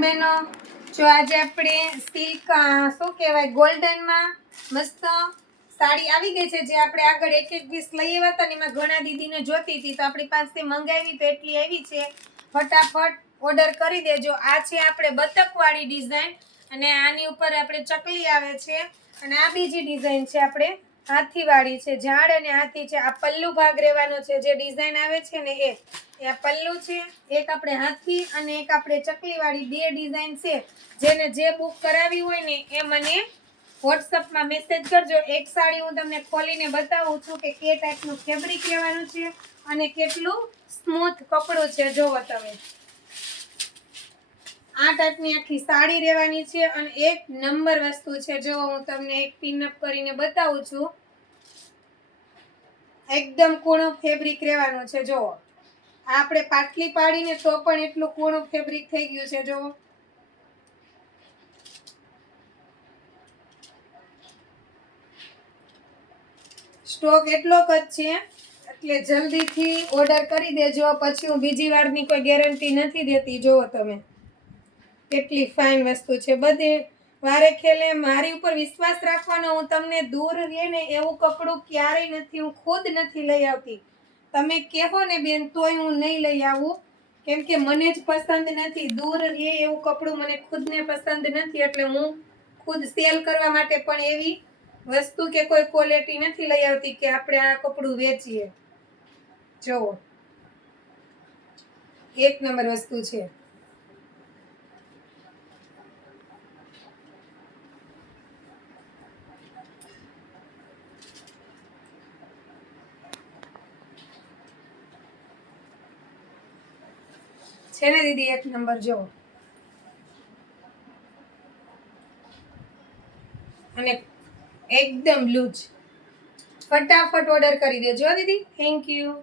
રામ બહેનો, જો આજે આપણે સિલ્ક શું કહેવાય ગોલ્ડનમાં મસ્ત સાડી આવી ગઈ છે, જે આપણે આગળ એક પીસ લઈ આવ્યા હતા ને એમાં ઘણા દીદીને જોતી હતી તો આપણી પાસે મંગાવી તો એટલી આવી છે. ફટાફટ ઓર્ડર કરી દેજો. આ છે આપણે બતકવાળી ડિઝાઇન અને આની ઉપર આપણે ચકલી આવે છે અને આ બીજી ડિઝાઇન છે આપણે હાથીવાળી છે, ઝાડ અને હાથી છે. આ પલ્લુ ભાગ રહેવાનો છે, જે ડિઝાઇન આવે છે ને એ આ પલ્લુ છે. એક આપણે હાથી અને એક આપણે ચકલીવાળી બે ડિઝાઇન છે. જેને જે બુક કરાવી હોય ને એ મને વોટ્સઅપમાં મેસેજ કરજો. એક સાડી હું તમને ખોલીને બતાવું છું કે કે ટાઈપનું ફેબ્રિક રહેવાનું છે અને કેટલું સ્મૂથ કપડું છે. જોવો તમે આ ટાઈપની આખી સાડી રહેવાની છે અને એક નંબર વસ્તુ છે. જો હું તમને એક પિનઅપ કરીને બતાવું છું, એકદમ કૂણું ફેબ્રિક રહેવાનું છે. જો આપણે પાટલી પાડીને તો પણ એટલું કૂણું ફેબ્રિક થઈ ગયું છે. જો સ્ટોક એટલો જ છે એટલે જલ્દીથી ઓર્ડર કરી દેજો. પછી હું બીજી વારની કોઈ ગેરંટી નથી દેતી. જુઓ તમે કેટલી ફાઇન વસ્તુ છે. બધી વારે ખેલે મારી ઉપર વિશ્વાસ રાખવાનો. હું તમને દૂર રહે ને એવું કપડું ક્યારેય નથી, હું ખુદ નથી લઈ આવતી. તમે કહો ને બેન તોય હું નહીં લઈ આવું, કેમ કે મને જ પસંદ નથી. દૂર રહે એવું કપડું મને ખુદને પસંદ નથી, એટલે હું ખુદ સેલ કરવા માટે પણ એવી વસ્તુ કે કોઈ ક્વોલિટી નથી લઈ આવતી કે આપણે આ કપડું વેચીએ. જુઓ એક નંબર વસ્તુ છે. છે ને દીદી એક નંબર. જો અને એકદમ લૂજ. ફટાફટ ઓર્ડર કરી દેજો દીદી. Thank you.